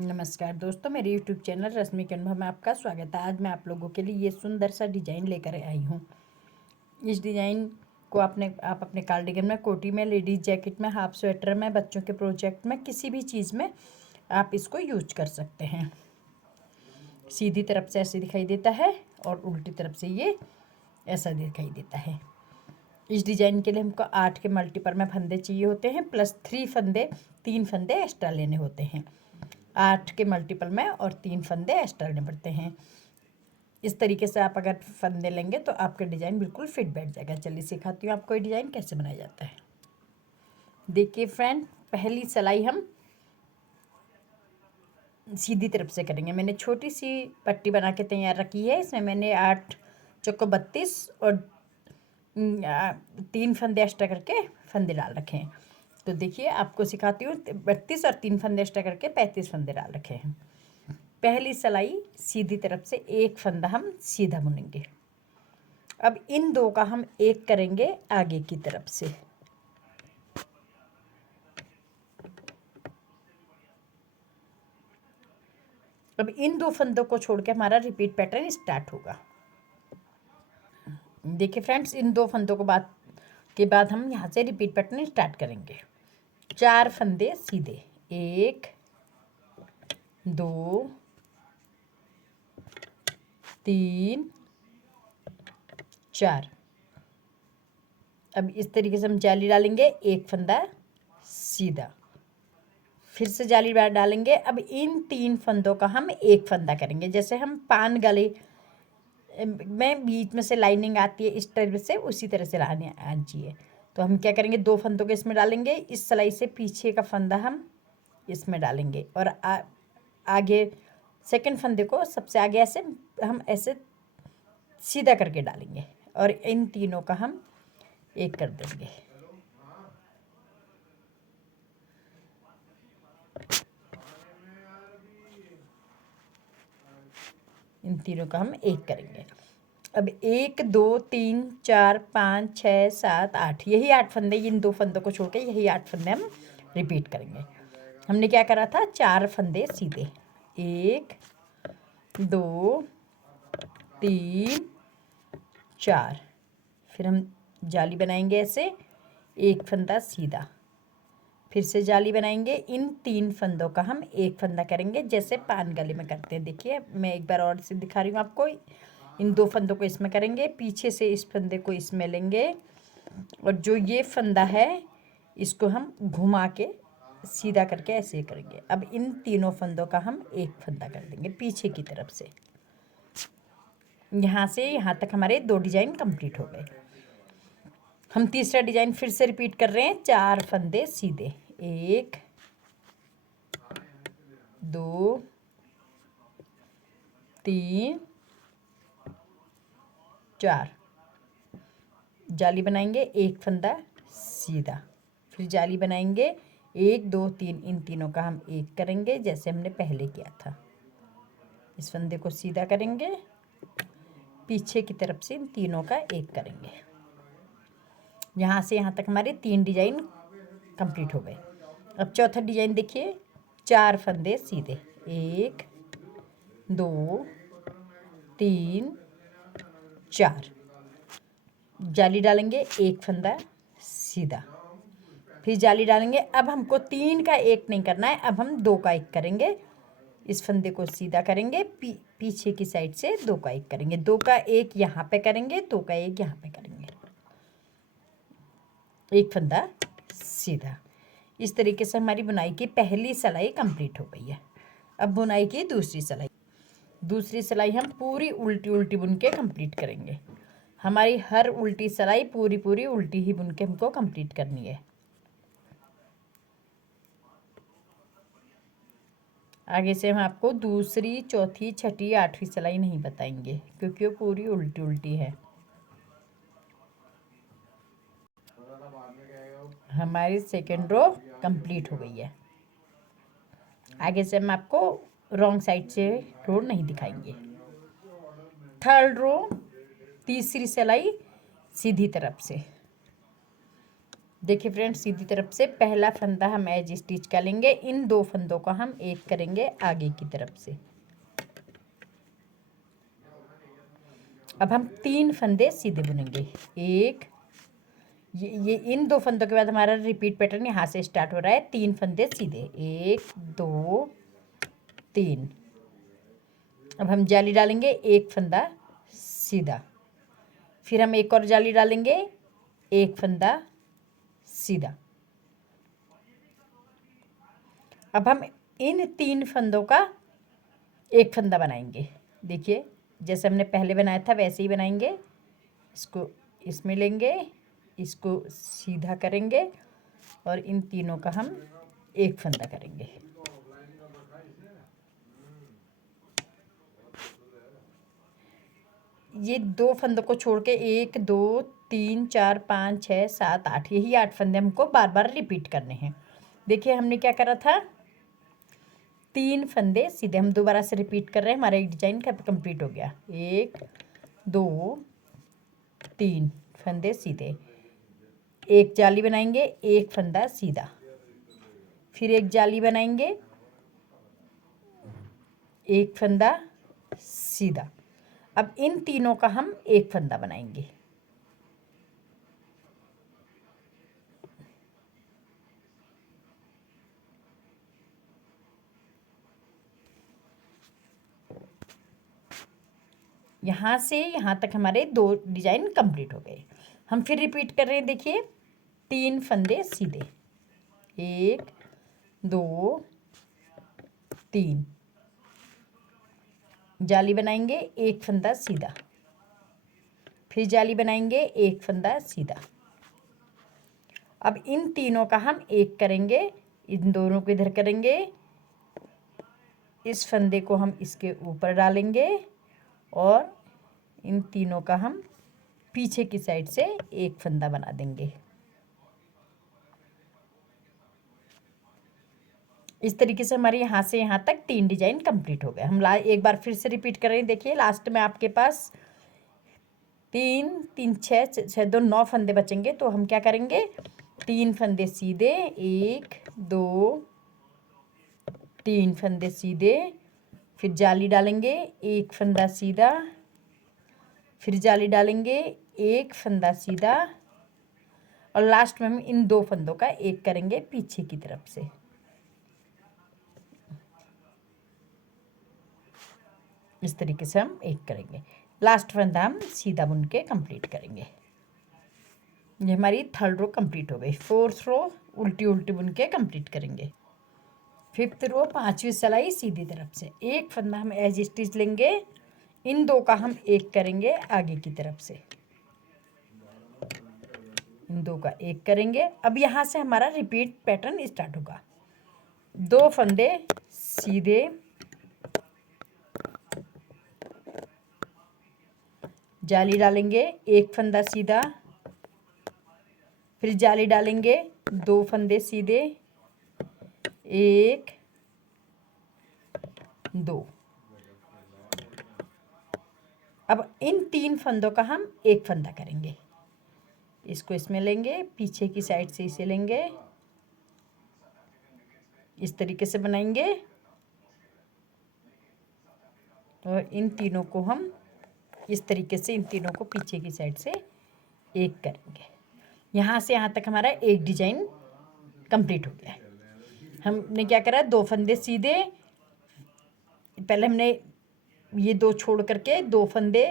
नमस्कार दोस्तों, मेरे YouTube चैनल रश्मि के अनुभव में आपका स्वागत है। आज मैं आप लोगों के लिए ये सुंदर सा डिज़ाइन लेकर आई हूँ। इस डिज़ाइन को आप अपने कार्डिगन में, कोटी में, लेडीज़ जैकेट में, हाफ स्वेटर में, बच्चों के प्रोजेक्ट में, किसी भी चीज़ में आप इसको यूज कर सकते हैं। सीधी तरफ से ऐसे दिखाई देता है और उल्टी तरफ से ये ऐसा दिखाई देता है। इस डिज़ाइन के लिए हमको 8 के मल्टीपल में फंदे चाहिए होते हैं, प्लस 3 फंदे एक्स्ट्रा लेने होते हैं। 8 के मल्टीपल में और 3 फंदे एक्स्ट्रा लेने पड़ते हैं। इस तरीके से आप अगर फंदे लेंगे तो आपका डिज़ाइन बिल्कुल फिट बैठ जाएगा। चलिए सिखाती हूँ आपको ये डिज़ाइन कैसे बनाया जाता है। देखिए फ्रेंड, पहली सिलाई हम सीधी तरफ से करेंगे। मैंने छोटी सी पट्टी बना के तैयार रखी है। इसमें मैंने 8 चौको 32 और 3 फंदे एक्स्ट्रा करके फंदे डाल रखे हैं। तो देखिए आपको सिखाती हूँ। 32 और 3 फंदे एक्स्ट्रा करके 35 फंदे डाल रखे हैं। पहली सिलाई सीधी तरफ से एक फंदा हम सीधा बुनेंगे। अब इन दो का हम एक करेंगे आगे की तरफ से। अब इन दो फंदों को छोड़ के हमारा रिपीट पैटर्न स्टार्ट होगा। देखिए फ्रेंड्स, इन दो फंदों के बाद हम यहाँ से रिपीट पैटर्न स्टार्ट करेंगे। 4 फंदे सीधे, 1 2 3 4। अब इस तरीके से हम जाली डालेंगे, एक फंदा सीधा, फिर से जाली डालेंगे। अब इन 3 फंदों का हम एक फंदा करेंगे। जैसे हम पान गले में बीच में से लाइनिंग आती है इस तरह से, उसी तरह से लाने आनी चाहिए। तो हम क्या करेंगे, 2 फंदों को इसमें डालेंगे, इस सिलाई से पीछे का फंदा हम इसमें डालेंगे और आगे सेकंड फंदे को सबसे आगे ऐसे हम ऐसे सीधा करके डालेंगे और इन तीनों का हम एक कर देंगे। इन तीनों का हम एक करेंगे। अब 1 2 3 4 5 6 7 8, यही 8 फंदे, इन 2 फंदों को छोड़ के यही 8 फंदे हम रिपीट करेंगे। हमने क्या करा था, 4 फंदे सीधे, 1 2 3 4। फिर हम जाली बनाएंगे ऐसे, एक फंदा सीधा, फिर से जाली बनाएंगे। इन 3 फंदों का हम एक फंदा करेंगे जैसे पान गले में करते हैं। देखिए मैं एक बार और से दिखा रही हूँ आपको। इन 2 फंदों को इसमें करेंगे, पीछे से इस फंदे को इसमें लेंगे और जो ये फंदा है इसको हम घुमा के सीधा करके ऐसे करेंगे। अब इन तीनों फंदों का हम एक फंदा कर देंगे पीछे की तरफ से। यहाँ से यहाँ तक हमारे 2 डिजाइन कंप्लीट हो गए। हम तीसरा डिजाइन फिर से रिपीट कर रहे हैं। 4 फंदे सीधे, 1 2 3 4। जाली बनाएंगे, एक फंदा सीधा, फिर जाली बनाएंगे 1 2 3। इन तीनों का हम एक करेंगे जैसे हमने पहले किया था। इस फंदे को सीधा करेंगे, पीछे की तरफ से इन तीनों का एक करेंगे। यहाँ से यहाँ तक हमारे 3 डिजाइन कंप्लीट हो गए। अब चौथा डिजाइन देखिए, 4 फंदे सीधे, 1 2 3 4। जाली डालेंगे, एक फंदा सीधा, फिर जाली डालेंगे। अब हमको 3 का एक नहीं करना है, अब हम 2 का एक करेंगे। इस फंदे को सीधा करेंगे, पीछे की साइड से 2 का एक करेंगे। 2 का एक यहाँ पे करेंगे, 2 का एक यहाँ पे करेंगे, एक फंदा सीधा। इस तरीके से हमारी बुनाई की पहली सिलाई कंप्लीट हो गई है। अब बुनाई की दूसरी सिलाई हम पूरी उल्टी उल्टी बुन के कंप्लीट करेंगे। हमारी हर उल्टी सिलाई पूरी पूरी उल्टी ही बुन के हमको कंप्लीट करनी है। आगे से हम आपको दूसरी, चौथी, छठी, 8वीं सिलाई नहीं बताएंगे क्योंकि वो पूरी उल्टी उल्टी है। हमारी सेकेंड रो कंप्लीट हो गई है। आगे से हम आपको रॉन्ग साइड से रो नहीं दिखाएंगे। थर्ड रो, तीसरी सिलाई सीधी तरफ से, देखिए फ्रेंड्स, सीधी तरफ से पहला फंदा हम एज स्टिच कर लेंगे। इन 2 फंदों का हम एक करेंगे आगे की तरफ से। अब हम 3 फंदे सीधे बुनेंगे। एक, ये इन 2 फंदों के बाद हमारा रिपीट पैटर्न यहाँ से स्टार्ट हो रहा है। 3 फंदे सीधे, 1 2 3। अब हम जाली डालेंगे, एक फंदा सीधा, फिर हम एक और जाली डालेंगे, एक फंदा सीधा। अब हम इन 3 फंदों का एक फंदा बनाएंगे। देखिए, जैसे हमने पहले बनाया था वैसे ही बनाएंगे। इसको इसमें लेंगे, इसको सीधा करेंगे और इन तीनों का हम एक फंदा करेंगे। ये 2 फंदों को छोड़ के 1 2 3 4 5 6 7 8, यही 8 फंदे हमको बार बार रिपीट करने हैं। देखिए, हमने क्या करा था, 3 फंदे सीधे हम दोबारा से रिपीट कर रहे हैं। हमारा एक डिजाइन कंप्लीट हो गया। 1 2 3 फंदे सीधे, एक जाली बनाएंगे, एक फंदा सीधा, फिर एक जाली बनाएंगे, एक फंदा सीधा। अब इन तीनों का हम एक फंदा बनाएंगे। यहाँ से यहाँ तक हमारे 2 डिजाइन कंप्लीट हो गए। हम फिर रिपीट कर रहे हैं। देखिए, 3 फंदे सीधे, 1 2 3, जाली बनाएंगे, एक फंदा सीधा, फिर जाली बनाएंगे, एक फंदा सीधा। अब इन तीनों का हम एक करेंगे, इन दोनों को इधर करेंगे, इस फंदे को हम इसके ऊपर डालेंगे और इन तीनों का हम पीछे की साइड से एक फंदा बना देंगे। इस तरीके से हमारे यहाँ से यहाँ तक 3 डिजाइन कंप्लीट हो गए। हम एक बार फिर से रिपीट कर रहे हैं। देखिए, लास्ट में आपके पास 3 3 6 6 2 9 फंदे बचेंगे। तो हम क्या करेंगे, 3 फंदे सीधे, 1 2 3 फंदे सीधे, फिर जाली डालेंगे, एक फंदा सीधा, फिर जाली डालेंगे, एक फंदा सीधा, और लास्ट में हम इन 2 फंदों का एक करेंगे पीछे की तरफ से। इस तरीके से हम एक करेंगे। लास्ट फंदा हम सीधा बुन के कंप्लीट करेंगे। ये हमारी 3rd रो कंप्लीट हो गई। 4th रो उल्टी उल्टी बुन के कंप्लीट करेंगे। 5th रो 5वीं सिलाई सीधी तरफ से, एक फंदा हम एज स्टिच लेंगे, इन 2 का हम एक करेंगे आगे की तरफ से, इन 2 का एक करेंगे। अब यहाँ से हमारा रिपीट पैटर्न स्टार्ट होगा। 2 फंदे सीधे, जाली डालेंगे, एक फंदा सीधा, फिर जाली डालेंगे, 2 फंदे सीधे, 1 2। अब इन 3 फंदों का हम एक फंदा करेंगे। इसको इसमें लेंगे, पीछे की साइड से इसे लेंगे, इस तरीके से बनाएंगे और इन तीनों को हम इस तरीके से, इन तीनों को पीछे की साइड से एक करेंगे। यहाँ से यहाँ तक हमारा एक डिजाइन कंप्लीट हो गया है। हमने क्या करा, 2 फंदे सीधे, पहले हमने ये 2 छोड़ करके 2 फंदे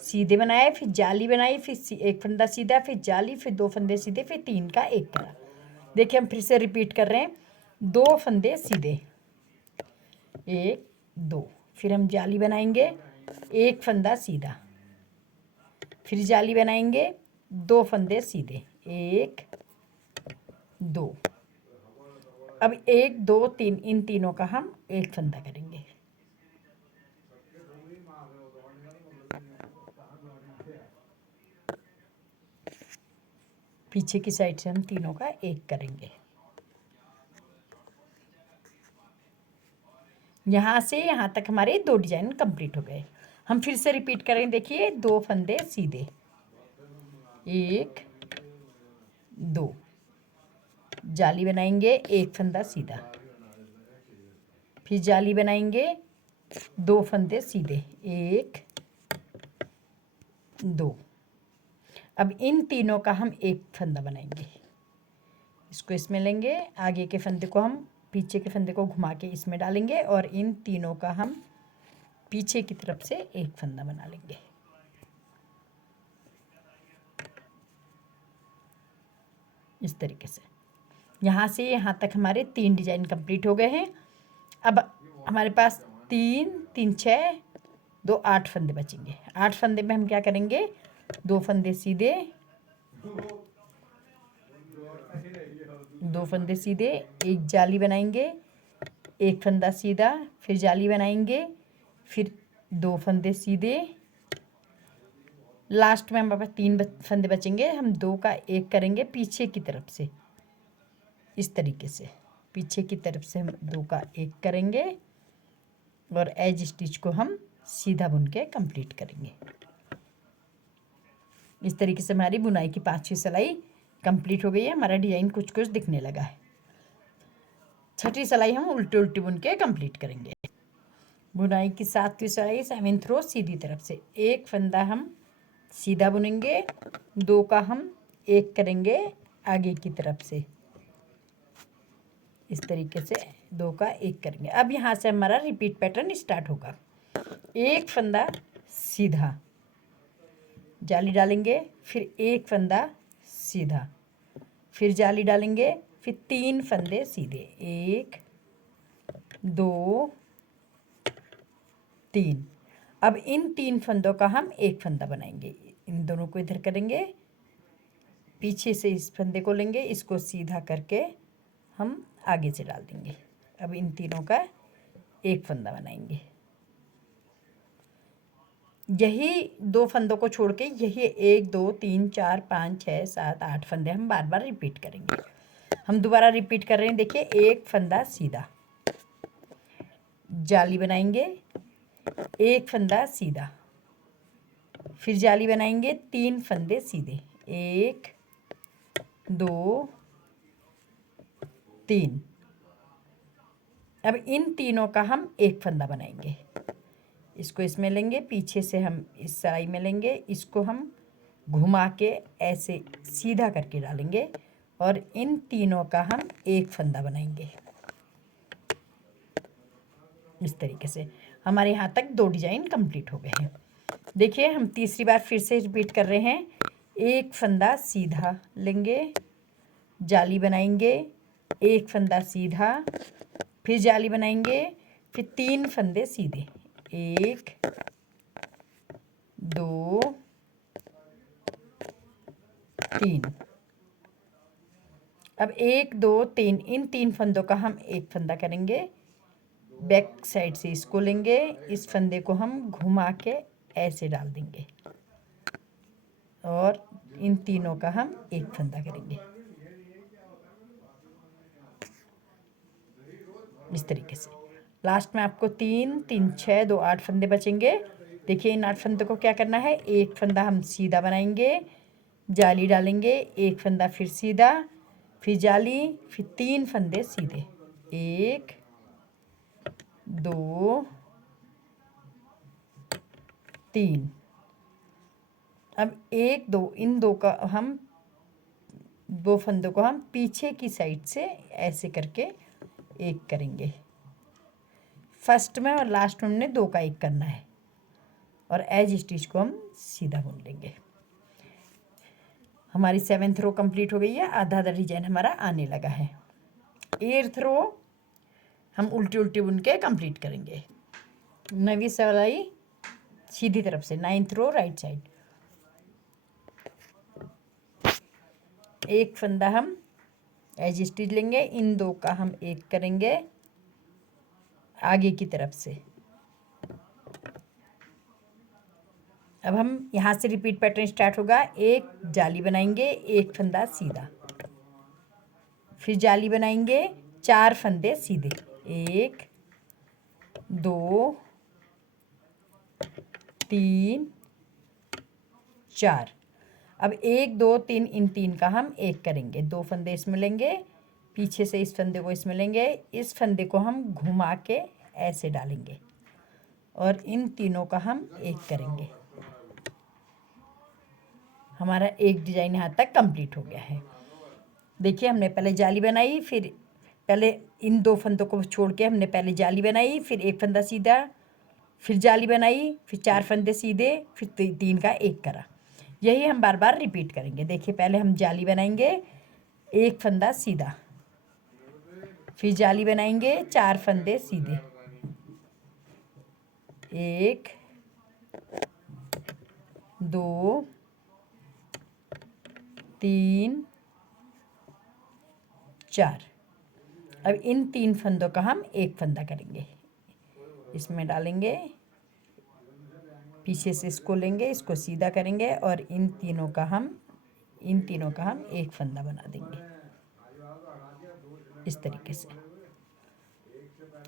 सीधे बनाए, फिर जाली बनाई, फिर एक फंदा सीधा, फिर जाली, फिर 2 फंदे सीधे, फिर 3 का एक करा। देखिए, हम फिर से रिपीट कर रहे हैं। 2 फंदे सीधे, 1 2, फिर हम जाली बनाएंगे, एक फंदा सीधा, फिर जाली बनाएंगे, 2 फंदे सीधे, 1 2। अब 1 2 3, इन तीनों का हम एक फंदा करेंगे। पीछे की साइड से हम तीनों का एक करेंगे। यहाँ से यहाँ तक हमारे 2 डिजाइन कंप्लीट हो गए। हम फिर से रिपीट करें। देखिए, 2 फंदे सीधे, 1 2, जाली बनाएंगे, एक फंदा सीधा, फिर जाली बनाएंगे, 2 फंदे सीधे, 1 2। अब इन तीनों का हम एक फंदा बनाएंगे, इसको इसमें लेंगे, आगे के फंदे को हम पीछे के फंदे को घुमा के इसमें डालेंगे और इन तीनों का हम पीछे की तरफ से एक फंदा बना लेंगे। इस तरीके से यहाँ से यहाँ तक हमारे 3 डिजाइन कंप्लीट हो गए हैं। अब हमारे पास 3 3 6 2 8 फंदे बचेंगे। 8 फंदे में हम क्या करेंगे, 2 फंदे सीधे, 2 फंदे सीधे, एक जाली बनाएंगे, एक फंदा सीधा, फिर जाली बनाएंगे, फिर 2 फंदे सीधे, लास्ट में हमारे पास 3 फंदे बचेंगे। हम 2 का एक करेंगे पीछे की तरफ से, इस तरीके से पीछे की तरफ से हम 2 का एक करेंगे और एज स्टिच को हम सीधा बुन के कंप्लीट करेंगे। इस तरीके से हमारी बुनाई की 5वीं सिलाई कंप्लीट हो गई है। हमारा डिजाइन कुछ कुछ दिखने लगा है। 6ठी सिलाई हम उल्टी उल्टी बुन के कंप्लीट करेंगे। बुनाई की 7वीं सिलाई 7th रो सीधी तरफ से, एक फंदा हम सीधा बुनेंगे, 2 का हम एक करेंगे आगे की तरफ से, इस तरीके से 2 का एक करेंगे। अब यहाँ से हमारा रिपीट पैटर्न स्टार्ट होगा। एक फंदा सीधा, जाली डालेंगे, फिर एक फंदा सीधा, फिर जाली डालेंगे, फिर 3 फंदे सीधे, 1 2 3। अब इन 3 फंदों का हम एक फंदा बनाएंगे। इन दोनों को इधर करेंगे, पीछे से इस फंदे को लेंगे, इसको सीधा करके हम आगे से डाल देंगे। अब इन तीनों का एक फंदा बनाएंगे। यही 2 फंदों को छोड़ के यही 1 2 3 4 5 6 7 8 फंदे हम बार बार रिपीट करेंगे। हम दोबारा रिपीट कर रहे हैं। देखिए, एक फंदा सीधा, जाली बनाएंगे, एक फंदा सीधा, फिर जाली बनाएंगे, 3 फंदे सीधे, 1 2 3। अब इन तीनों का हम एक फंदा बनाएंगे। इसको इसमें लेंगे, पीछे से हम इस सिलाई में लेंगे, इसको हम घुमा के ऐसे सीधा करके डालेंगे और इन तीनों का हम एक फंदा बनाएंगे। इस तरीके से हमारे यहाँ तक 2 डिजाइन कंप्लीट हो गए हैं। देखिए, हम तीसरी बार फिर से रिपीट कर रहे हैं। एक फंदा सीधा लेंगे, जाली बनाएंगे, एक फंदा सीधा, फिर जाली बनाएंगे, फिर 3 फंदे सीधे, 1 2 3। अब 1 2 3 इन 3 फंदों का हम एक फंदा करेंगे। बैक साइड से इसको लेंगे, इस फंदे को हम घुमा के ऐसे डाल देंगे और इन तीनों का हम एक फंदा करेंगे। इस तरीके से लास्ट में आपको 3 3 6 2 8 फंदे बचेंगे। देखिए, इन 8 फंदों को क्या करना है, एक फंदा हम सीधा बनाएंगे, जाली डालेंगे, एक फंदा फिर सीधा, फिर जाली, फिर 3 फंदे सीधे, 1 2 3। अब 1 2 इन 2 का हम 2 फंदों को हम पीछे की साइड से ऐसे करके एक करेंगे। फर्स्ट में और लास्ट में हमने 2 का एक करना है और एज स्टिच को हम सीधा बुन लेंगे। हमारी 7th रो कंप्लीट हो गई है। आधा आधा डिजाइन हमारा आने लगा है। 8th रो हम उल्टी उल्टी बुन के कंप्लीट करेंगे। 9वीं सिलाई सीधी तरफ से, 9th रो राइट साइड। एक फंदा हम एज स्टिच लेंगे, इन 2 का हम एक करेंगे आगे की तरफ से। अब हम यहाँ से रिपीट पैटर्न स्टार्ट होगा। एक जाली बनाएंगे, एक फंदा सीधा, फिर जाली बनाएंगे, 4 फंदे सीधे, 1 2 3 4। अब 1 2 3 इन 3 का हम एक करेंगे, 2 फंदे इसमें लेंगे, पीछे से इस फंदे को इसमें लेंगे, इस फंदे को हम घुमा के ऐसे डालेंगे और इन तीनों का हम एक करेंगे। हमारा एक डिजाइन यहाँ तक कंप्लीट हो गया है। देखिए हमने पहले जाली बनाई, फिर पहले इन दो फंदों को छोड़ के हमने पहले जाली बनाई, फिर एक फंदा सीधा, फिर जाली बनाई, फिर 4 फंदे सीधे, फिर 3 का एक करा। यही हम बार बार रिपीट करेंगे। देखिए पहले हम जाली बनाएंगे, एक फंदा सीधा, फिर जाली बनाएंगे, 4 फंदे सीधे, 1 2 3 4। अब इन 3 फंदों का हम एक फंदा करेंगे, इसमें डालेंगे, पीछे से इसको लेंगे, इसको सीधा करेंगे और इन तीनों का हम एक फंदा बना देंगे। इस तरीके से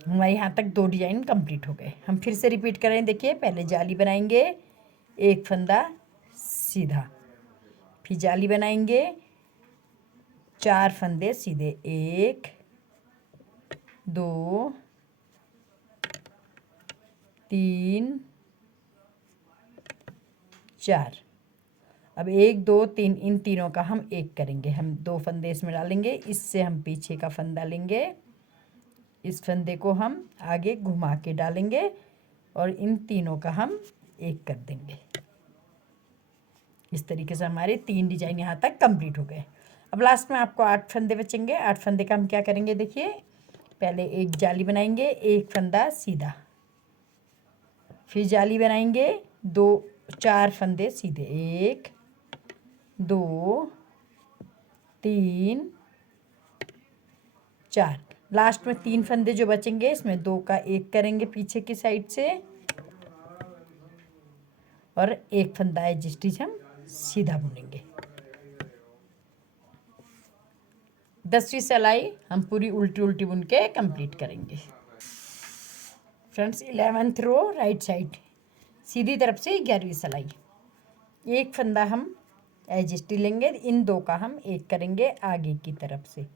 हमारे यहाँ तक 2 डिजाइन कंप्लीट हो गए। हम फिर से रिपीट करें। देखिए पहले जाली बनाएंगे, एक फंदा सीधा, फिर जाली बनाएंगे, 4 फंदे सीधे, 1 2 3 4। अब 1 2 3 इन तीनों का हम एक करेंगे। हम 2 फंदे इसमें डालेंगे, इससे हम पीछे का फंदा लेंगे, इस फंदे को हम आगे घुमा के डालेंगे और इन तीनों का हम एक कर देंगे। इस तरीके से हमारे 3 डिजाइन यहाँ तक कंप्लीट हो गए। अब लास्ट में आपको 8 फंदे बचेंगे। 8 फंदे का हम क्या करेंगे, देखिए पहले एक जाली बनाएंगे, एक फंदा सीधा, फिर जाली बनाएंगे, 4 फंदे सीधे, 1 2 3 4। लास्ट में 3 फंदे जो बचेंगे, इसमें 2 का एक करेंगे पीछे की साइड से और एक फंदा है जिस स्टिच हम सीधा बुनेंगे। 10वीं सिलाई हम पूरी उल्टी उल्टी बुन के कंप्लीट करेंगे। Friends 11th row right side सीधी तरफ से 11वीं सिलाई, एक फंदा हम एडजस्ट लेंगे, इन 2 का हम एक करेंगे आगे की तरफ से।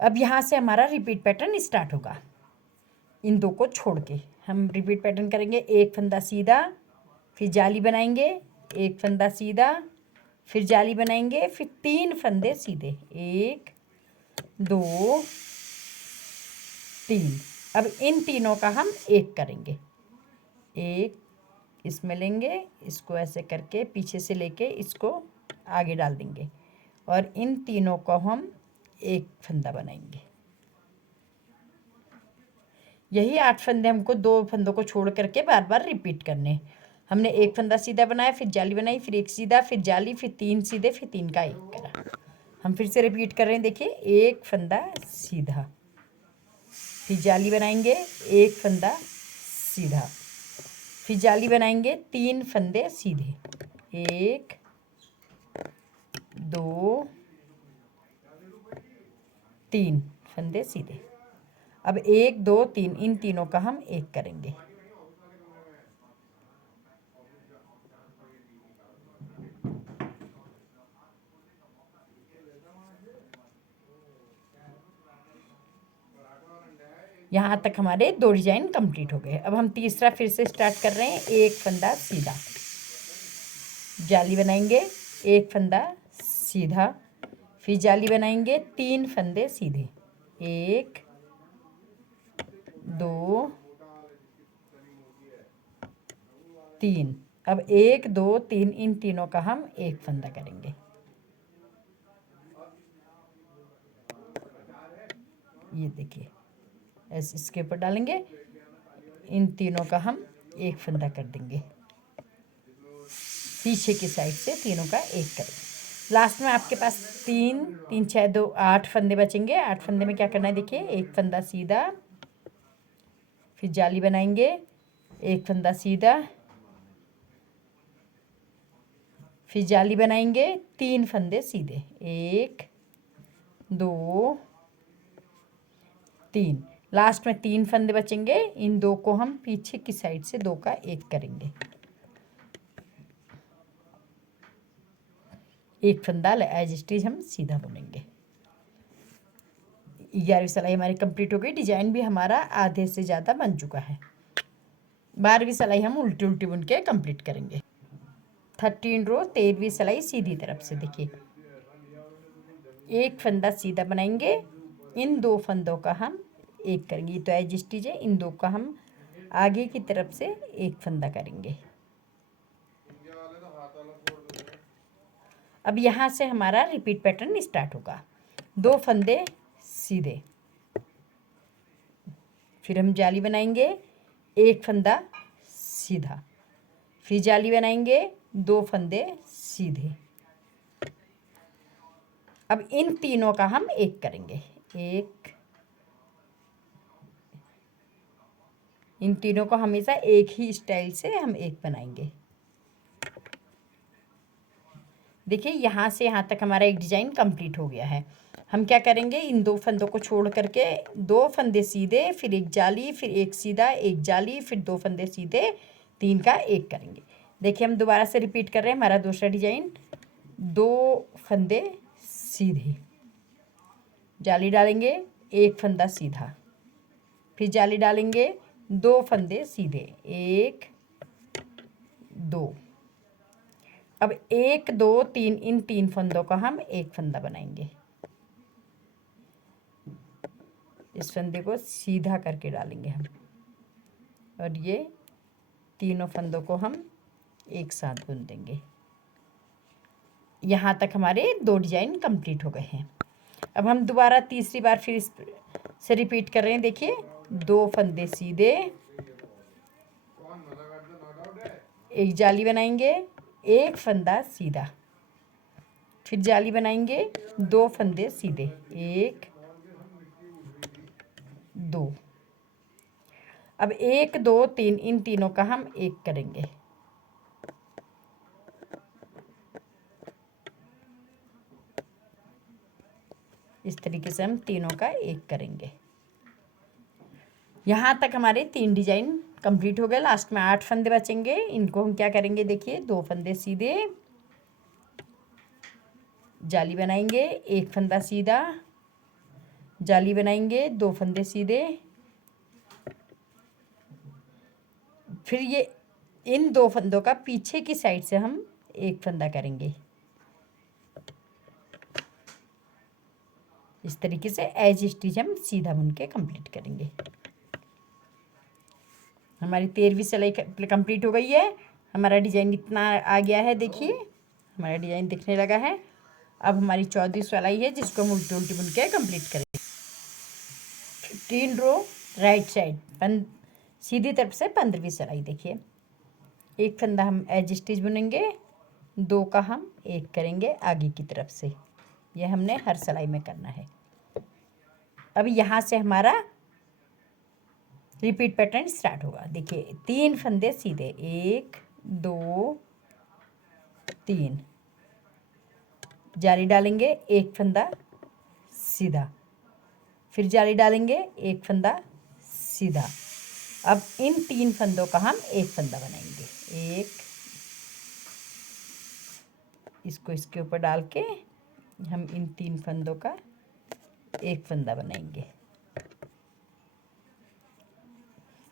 अब यहाँ से हमारा रिपीट पैटर्न स्टार्ट होगा। इन 2 को छोड़ के हम रिपीट पैटर्न करेंगे। एक फंदा सीधा, फिर जाली बनाएंगे, एक फंदा सीधा, फिर जाली बनाएंगे, फिर 3 फंदे सीधे, 1 2 3। अब इन तीनों का हम एक करेंगे, एक इसमें लेंगे, इसको ऐसे करके पीछे से लेके इसको आगे डाल देंगे और इन तीनों को हम एक फंदा बनाएंगे। यही 8 फंदे हमको 2 फंदों को छोड़ करके बार बार रिपीट करने। हमने एक फंदा सीधा बनाया, फिर जाली बनाई, फिर एक सीधा, फिर जाली, फिर 3 सीधे, फिर 3 का एक करा। हम फिर से रिपीट कर रहे हैं। देखिए एक फंदा सीधा, फिर जाली बनाएंगे, एक फंदा सीधा, फिर जाली बनाएंगे, 3 फंदे सीधे, 1 2 3 फंदे सीधे। अब 1 2 3 इन तीनों का हम एक करेंगे। यहाँ तक हमारे 2 डिजाइन कंप्लीट हो गए। अब हम तीसरा फिर से स्टार्ट कर रहे हैं। एक फंदा सीधा, जाली बनाएंगे, एक फंदा सीधा, फिर जाली बनाएंगे, 3 फंदे सीधे, 1 2 3। अब 1 2 3 इन तीनों का हम एक फंदा करेंगे। ये देखिए ऐसे इसके ऊपर डालेंगे, इन तीनों का हम एक फंदा कर देंगे, पीछे की साइड से तीनों का एक करेंगे। लास्ट में आपके पास 3 3 6 2 8 फंदे बचेंगे। 8 फंदे में क्या करना है, देखिए एक फंदा सीधा, फिर जाली बनाएंगे, एक फंदा सीधा, फिर जाली बनाएंगे, 3 फंदे सीधे, 1 2 3। लास्ट में 3 फंदे बचेंगे, इन 2 को हम पीछे की साइड से 2 का एक करेंगे। एक फंदा एज स्टिच हम सीधा बुनेंगे। 11वीं सिलाई हमारी कंप्लीट हो गई। डिजाइन भी हमारा आधे से ज़्यादा बन चुका है। 12वीं सिलाई हम उल्टी उल्टी बुन के कंप्लीट करेंगे। 13 रो 13वीं सिलाई सीधी तरफ से देखिए, एक फंदा सीधा बनाएंगे, इन दो फंदों का हम एक करेंगे। तो एज स्टिच है, इन दो का हम आगे की तरफ से एक फंदा करेंगे। अब यहाँ से हमारा रिपीट पैटर्न स्टार्ट होगा। 2 फंदे सीधे, फिर हम जाली बनाएंगे, एक फंदा सीधा, फिर जाली बनाएंगे, 2 फंदे सीधे। अब इन तीनों का हम एक करेंगे, एक, इन तीनों को हमेशा एक ही स्टाइल से हम एक बनाएंगे। देखिए यहाँ से यहाँ तक हमारा एक डिजाइन कंप्लीट हो गया है। हम क्या करेंगे, इन 2 फंदों को छोड़ करके 2 फंदे सीधे, फिर एक जाली, फिर एक सीधा, एक जाली, फिर 2 फंदे सीधे, 3 का एक करेंगे। देखिए हम दोबारा से रिपीट कर रहे हैं हमारा दूसरा डिजाइन। 2 फंदे सीधे, जाली डालेंगे, एक फंदा सीधा, फिर जाली डालेंगे, 2 फंदे सीधे, 1 2। अब 1 2 3, इन 3 फंदों का हम एक फंदा बनाएंगे। इस फंदे को सीधा करके डालेंगे हम, और ये तीनों फंदों को हम एक साथ बुन देंगे। यहाँ तक हमारे 2 डिजाइन कंप्लीट हो गए हैं। अब हम दोबारा तीसरी बार फिर इस से रिपीट कर रहे हैं। देखिए 2 फंदे सीधे, एक जाली बनाएंगे, एक फंदा सीधा, फिर जाली बनाएंगे, 2 फंदे सीधे, 1 2। अब 1 2 3, इन तीनों का हम एक करेंगे। इस तरीके से हम तीनों का एक करेंगे। यहाँ तक हमारे 3 डिजाइन कंप्लीट हो गए। लास्ट में 8 फंदे बचेंगे। इनको हम क्या करेंगे, देखिए 2 फंदे सीधे, जाली बनाएंगे, एक फंदा सीधा, जाली बनाएंगे, 2 फंदे सीधे, फिर ये इन 2 फंदों का पीछे की साइड से हम एक फंदा करेंगे। इस तरीके से एज स्टिच हम सीधा बुन के कंप्लीट करेंगे। हमारी 13वीं सिलाई कंप्लीट हो गई है। हमारा डिजाइन इतना आ गया है, देखिए हमारा डिजाइन दिखने लगा है। अब हमारी 14वीं सिलाई है, जिसको हम उल्टी उल्टी बुन के कंप्लीट करेंगे। 15 रो राइट साइड, सीधी तरफ से 15वीं सिलाई। देखिए एक फंदा हम एज स्टिच बुनेंगे, 2 का हम एक करेंगे आगे की तरफ से। यह हमने हर सिलाई में करना है। अब यहाँ से हमारा रिपीट पैटर्न स्टार्ट होगा। देखिए 3 फंदे सीधे, 1 2 3, जाली डालेंगे, एक फंदा सीधा, फिर जाली डालेंगे, एक फंदा सीधा। अब इन 3 फंदों का हम एक फंदा बनाएंगे। एक, इसको इसके ऊपर डाल के हम इन 3 फंदों का एक फंदा बनाएंगे।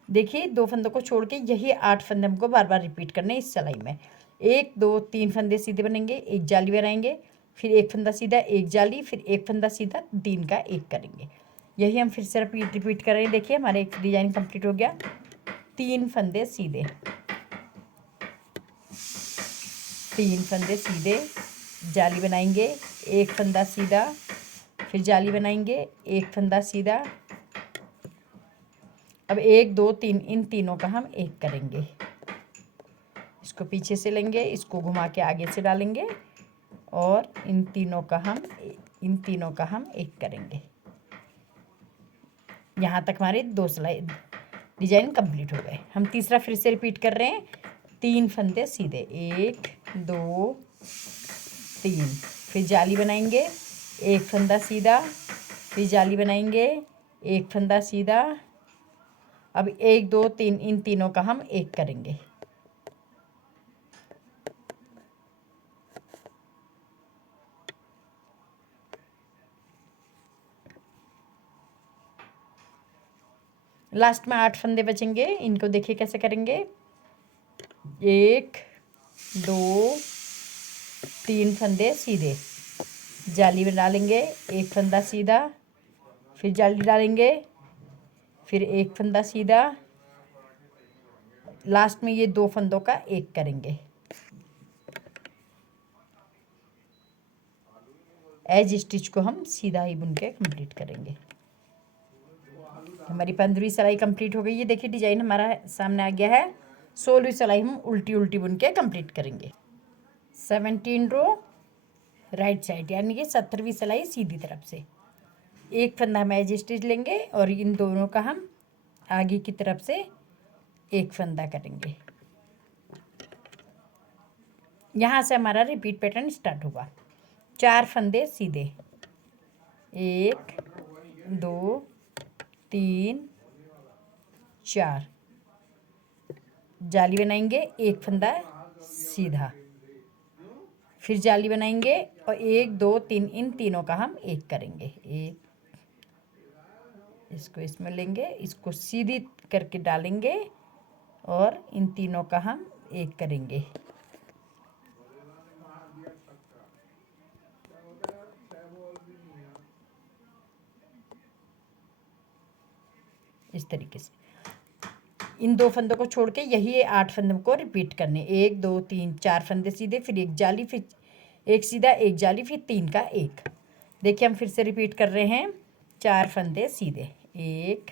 देखिए 2 फंदों को छोड़ के यही 8 फंदे हमको बार बार रिपीट करने हैं इस सिलाई में। 1 2 3 फंदे सीधे बनेंगे, एक जाली बनाएंगे, फिर एक फंदा सीधा, एक जाली, फिर एक फंदा सीधा, 3 का एक करेंगे। यही हम फिर से रिपीट कर रहे हैं। देखिए हमारे एक डिजाइन कंप्लीट हो गया। 3 फंदे सीधे, 3 फंदे सीधे, जाली बनाएंगे, एक फंदा सीधा, फिर जाली बनाएंगे, एक फंदा सीधा। अब 1 2 3, इन तीनों का हम एक करेंगे। इसको पीछे से लेंगे, इसको घुमा के आगे से डालेंगे, और इन तीनों का हम एक करेंगे। यहाँ तक हमारे 2 सिलाई डिजाइन कंप्लीट हो गए। हम तीसरा फिर से रिपीट कर रहे हैं। 3 फंदे सीधे, 1 2 3, फिर जाली बनाएंगे, एक फंदा सीधा, फिर जाली बनाएंगे, एक फंदा सीधा। अब 1 2 3, इन तीनों का हम एक करेंगे। लास्ट में 8 फंदे बचेंगे, इनको देखिए कैसे करेंगे। 1 2 3 फंदे सीधे, जाली में डालेंगे, एक फंदा सीधा, फिर जाली डालेंगे, फिर एक फंदा सीधा, लास्ट में ये 2 फंदों का एक करेंगे। एज स्टिच को हम सीधा ही बुन के कंप्लीट करेंगे। हमारी 15वीं सिलाई कंप्लीट हो गई है। देखिए डिजाइन हमारा सामने आ गया है। 16वीं सिलाई हम उल्टी उल्टी बुन के कंप्लीट करेंगे। 17 रो राइट साइड, यानी कि 17वीं सिलाई सीधी तरफ से। एक फंदा हम एज स्टिच लेंगे और इन दोनों का हम आगे की तरफ से एक फंदा करेंगे। यहाँ से हमारा रिपीट पैटर्न स्टार्ट होगा। 4 फंदे सीधे, 1 2 3 4, जाली बनाएंगे, एक फंदा सीधा, फिर जाली बनाएंगे और 1 2 3 इन तीनों का हम एक करेंगे। एक, इसको इसमें लेंगे, इसको सीधी करके डालेंगे और इन तीनों का हम एक करेंगे। इस तरीके से इन 2 फंदों को छोड़ के यही 8 फंदों को रिपीट करने। 1 2 3 4 फंदे सीधे, फिर एक जाली, फिर एक सीधा, एक जाली, फिर 3 का एक। देखिए हम फिर से रिपीट कर रहे हैं। 4 फंदे सीधे, 1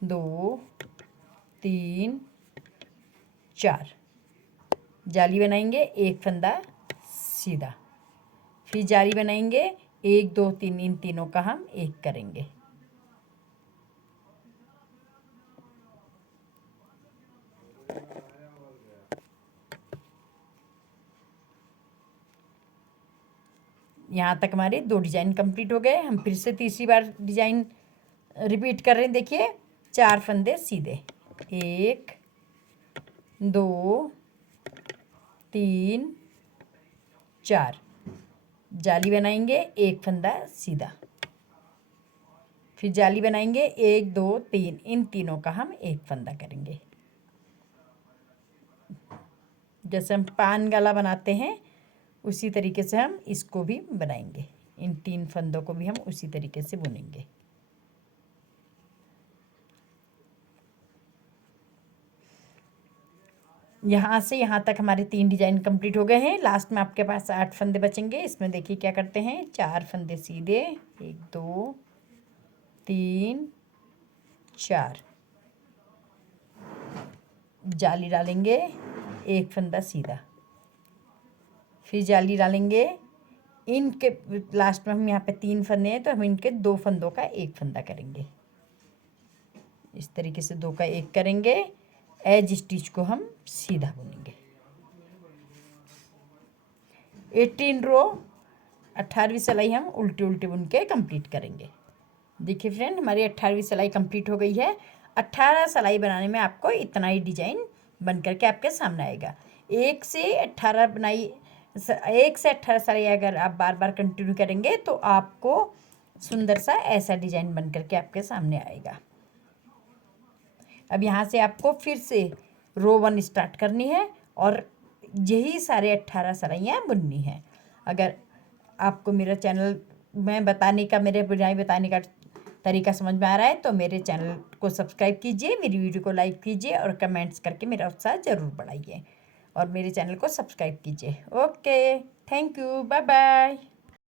2 3 4, जाली बनाएंगे, एक फंदा सीधा, फिर जाली बनाएंगे, 1 2 3 इन तीनों का हम एक करेंगे। यहाँ तक हमारे 2 डिजाइन कंप्लीट हो गए। हम फिर से तीसरी बार डिजाइन रिपीट कर रहे हैं। देखिए 4 फंदे सीधे, 1 2 3 4, जाली बनाएंगे, एक फंदा सीधा, फिर जाली बनाएंगे, 1 2 3 इन तीनों का हम एक फंदा करेंगे। जैसे हम पान गला बनाते हैं उसी तरीके से हम इसको भी बनाएंगे। इन 3 फंदों को भी हम उसी तरीके से बुनेंगे। यहाँ से यहाँ तक हमारे 3 डिजाइन कंप्लीट हो गए हैं। लास्ट में आपके पास 8 फंदे बचेंगे। इसमें देखिए क्या करते हैं। 4 फंदे सीधे, 1 2 3 4, जाली डालेंगे, एक फंदा सीधा, फिर जाली डालेंगे। इनके लास्ट में हम यहाँ पे 3 फंदे हैं तो हम इनके 2 फंदों का एक फंदा करेंगे। इस तरीके से 2 का एक करेंगे। एज स्टिच को हम सीधा बुनेंगे। 18 रो 18वीं सिलाई हम उल्टी उल्टी बुन के कंप्लीट करेंगे। देखिए फ्रेंड हमारी 18वीं सिलाई कंप्लीट हो गई है। 18 सिलाई बनाने में आपको इतना ही डिजाइन बन करके आपके सामने आएगा। 1 से 18 बनाई, 1 से 18 सिलाई अगर आप बार बार कंटिन्यू करेंगे तो आपको सुंदर सा ऐसा डिजाइन बन करके आपके सामने आएगा। अब यहाँ से आपको फिर से रो 1 स्टार्ट करनी है और यही सारे 18 सिलाइयाँ बुननी है। अगर आपको मेरा चैनल में बताने का, मेरे बुनाई बताने का तरीका समझ में आ रहा है तो मेरे चैनल को सब्सक्राइब कीजिए, मेरी वीडियो को लाइक कीजिए और कमेंट्स करके मेरा उत्साह ज़रूर बढ़ाइए और मेरे चैनल को सब्सक्राइब कीजिए। Okay, thank you, bye bye.